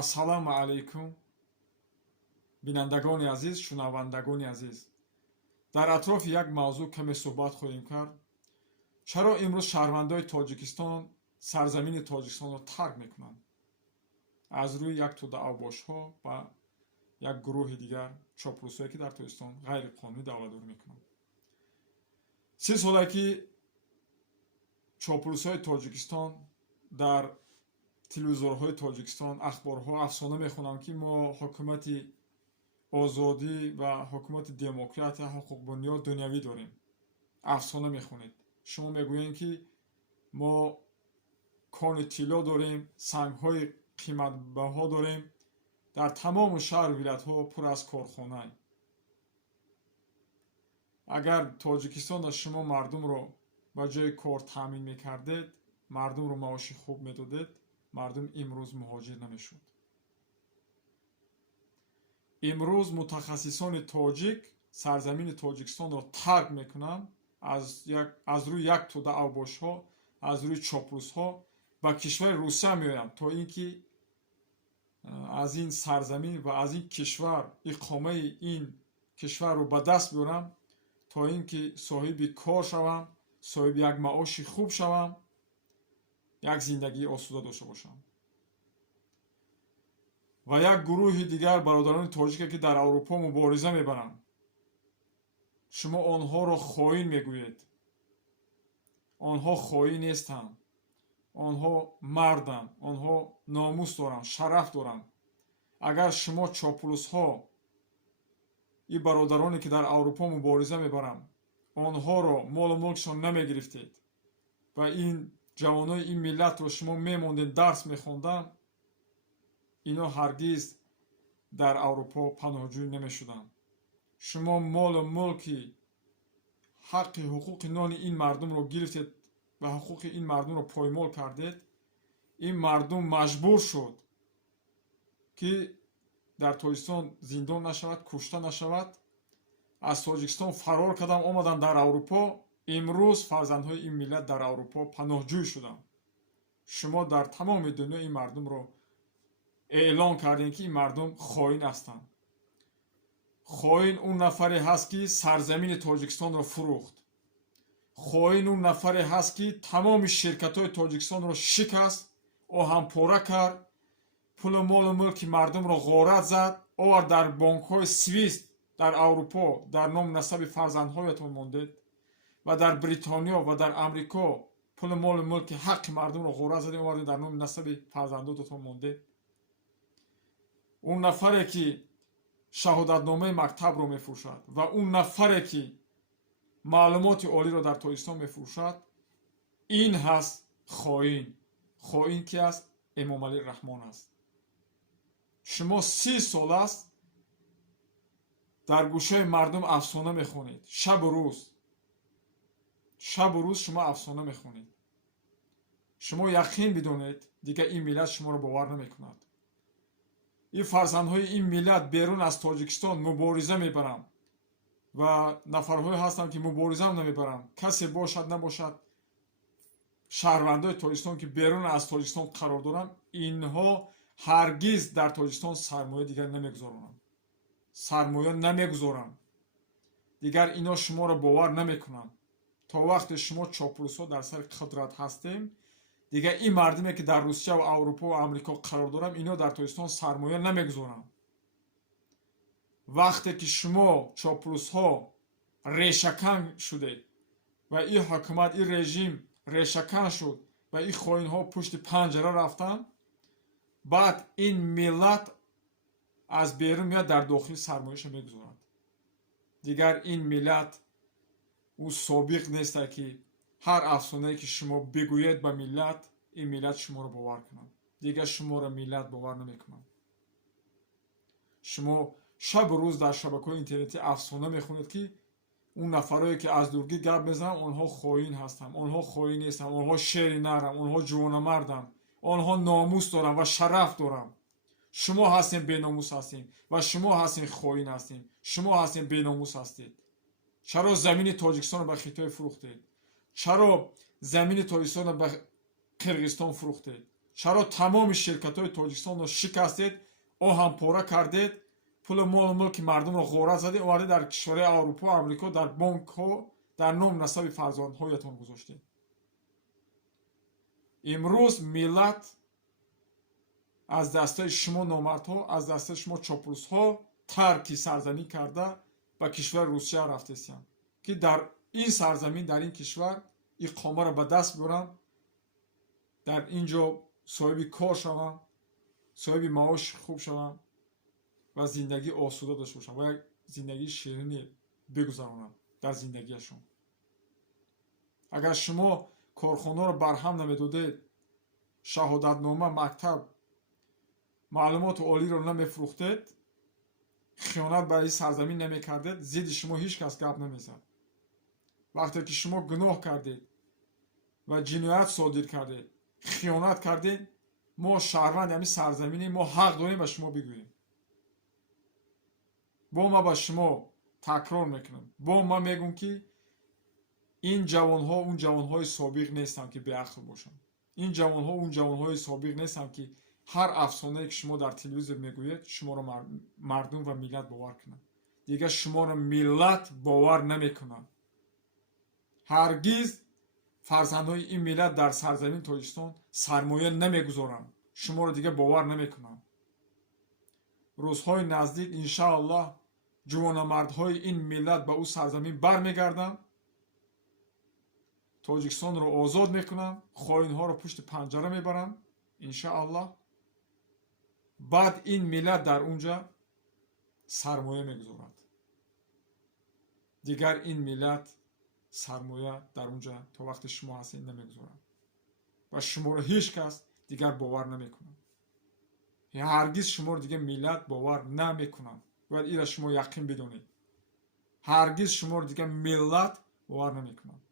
ассалому алайкум, бинандагони азиз, шунавандагони азиз. дар атрофи як мавзӯъ каме суҳбат хоҳем кард. чаро имрӯз шаҳрвандои тоҷикистон сарзамини тоҷикистонро тарк мекунанд? аз рӯи як тӯда авбошҳо ва як гурӯҳи дигар чопрусое ки дар тоҷикистон ғайриқонунӣ давладорӣ мекунанд. 30 соле ки чопрусои тоҷикистон дар телевизорҳои тоҷикистон ахборҳо афсона мехонанд ки мо ҳукумати озодӣ ва ҳукумати демократия, ҳуқуқбунёд дунявӣ дорем. афсона мехонед. шумо мегӯянд ки мо кони тилло дорем, сангҳои қиматбаҳо дорем. дар тамоми шаҳру вилоятҳо пур аз корхона. агар тоҷикистон шумо мардумро ба ҷои кор таъмин мекардед, мардумро маоши хуб медодед, мардум имрӯз муҳоҷир намешуд. имрӯз мутахассисони тоҷик сарзамини тоҷикистонро тарк мекунанд, аз рӯи як тӯда авбошҳо, аз рӯи чопрусҳо ба кишвари Русия меоянд, то ин ки аз ин сарзамин ва аз ин кишвар иқомаи ин кишварро ба даст биёрам, то ин ки соҳиби кор шавам, соҳиби як маоши хуб шавам, як зиндагии осуда дошта бошам. ва як гурӯҳи дигар бародарони тоҷике ки дар аврупо мубориза мебаранд. шумо онҳоро хоин мегӯед. онҳо хоин нестанд. онҳо марданд. онҳо номус доранд, шараф доранд. агар шумо чопулусҳо, ин бародароне ки дар аврупо мубориза мебаранд, онҳоро молу мулкшон намегирифтед ва ин ҷавонои ин миллатро шумо мемондед дарс мехонданд, ино ҳаргиз дар аврупо паноҳҷӯй намешуданд. шумо молу мулки ҳаққи ҳуқуқи нони ин мардумро гирифтед ва ҳуқуқи ин мардумро поймол кардед. ин мардум маҷбур шуд ки дар тоҷикистон зиндон нашавад, кушта нашавад. аз тоҷикистон фарор кардам, омадам дар аврупо. имрӯз фарзандҳои ин миллат дар аврупо паноҳҷӯй шуданд. шумо дар тамоми дунё ин мардумро эълон кардем ки ин мардум хоин ҳастанд. хоин он нафаре ҳаст ки сарзамини тоҷикистонро фурӯхт. хоин он нафаре ҳаст ки тамоми ширкатҳои тоҷикистонро шикаст, оҳанпора кард, пулу молу мулки мардумро ғорат зад, овард дар бонкҳои свист дар аврупо дар номи насаби фарзандҳоятон мондед ва дар бритониё ва дар амрико пулу молу мулки ҳаққи мардумро ғорат задед, овард дар номи насаби фарзандотон мондед. он нафаре ки шаҳодатномаи мактабро мефурӯшад ва он нафаре ки маълумоти олиро дар тоҷикистон мефурӯшад, ин ҳаст хоин. хоин ки аст? эмомалӣ раҳмон аст. шумо 30 сол аст дар гӯшаи мардум афсона мехонед. шабу рӯз шумо афсона мехонед. шумо яқин бидонед, дигар ин миллат шуморо бовар намекунад. ин фарзандҳои ин миллат берун аз тоҷикистон мубориза мебаранд ва нафарҳое ҳастанд ки муборизам намебаранд. касе бошад набошад, шаҳрвандои тоҷикистон ки берун аз тоҷикистон қарор доранд, инҳо ҳаргиз дар тоҷикистон сармоя дигар намегузаронанд. сармоя намегузоранд. дигар ино шуморо бовар намекунанд. то вақте шумо чопулусҳо дар сари қудрат ҳастем, дигар ин мардуме ки дар Русия ва Аврупо ва Амрико қарор доранд, ино дар тоҷикистон сармоя намегузоранд. вақте ки шумо чопулусҳо решакан шудед ва ин ҳукумат, ин режим решакан шуд ва ин хоинҳо пушти панҷара рафтанд, баъд ин миллат аз берун меяд, дар дохил сармояшо мегузорад. дигар ин миллат ӯ собиқ нест ки ҳар афсонае ки шумо бигӯед ба миллат, ин миллат шуморо бовар кунад. дигар шуморо миллат бовар намекунад. шумо шабу рӯз дар шабакаҳои интернетӣ афсона мехонед ки он нафарое ки аз дургӣ гап мезананд, онҳо хоин ҳастанд, онҳо хоин нестанд, онҳо шери наранд, онҳо ҷувонамарданд, онҳо номус доранд ва шараф доранд. шумо ҳастем беномус ҳастем ва шумо ҳастем хоин ҳастем. шумо ҳастем беномус ҳастед. чаро замини тоҷикистонро ба Хитой фурӯхтед? чаро замини тоҷикистонро ба Қирғизистон фурӯхтед? چرا تمام شرکت‌های تاجیکستان رو شکستید، آهن‌پاره کردید، پول مال ملک مردم رو غارت زدید، اومدید در کشورهای اروپا و آمریکا در بانک‌ها در نام نسب فرزندهایتان گذاشتید. امروز ملت از دستای شما نامردها، از دستای شما چاپلوس‌ها ترک سرزمین کرده به کشور روسیه رفته‌اند که در این سرزمین، در این کشور اقامه را به دست بیارن، در اینجا صاحب کار شوند، صاحب معاش خوب شوند و زندگی آسوده داشته باشند و یک زندگی شیرینی بگذرانند در زندگیشون. اگر شما کارخانه را برهم نمیدادید، شهادتنامه، مکتب، معلومات عالی را نمیفروختید، خیانت برای سرزمین نمیکردید، ضد شما هیچ کس گپ نمیزد. وقتی که شما گناه کردید و جنایت صادر کردید، خیانت کردید، ما شهروند همین سرزمینی، ما حق داریم به شما بگوییم. با ما به شما تکرار میکنم، با ما میگم که این جوانها اون جوانهای سابق نیستن که بی‌عقل باشن. این جوانها اون جوانهای سابق نیستن که هر افسانه‌ای که شما در تلویزیون میگویید شما را مردم و ملت باور کنند. دیگه شما را ملت باور نمیکنند. هرگز فرزندهای این ملت در سرزمین تاجیکستان سرمایه نمیگذارند. شما را دیگه باور نمیکنند. روزهای نزدیک انشاءالله جوانمردهای این ملت به او سرزمین برمیگردند، تاجیکستان را آزاد میکنند، خائنها را پشت پنجره میبرند انشاءالله. بعد این ملت در اونجا سرمایه میگذارد. دیگر این ملت سرمایه در اونجا تا وقت شما هستین نمیگذارند و شما را هیچ کس دیگر باور نمیکنند. هرگز شما را دیگه ملت باور نمیکنند. باید این را شما یقین بدونید. هرگز شما را دیگه ملت باور نمیکنند.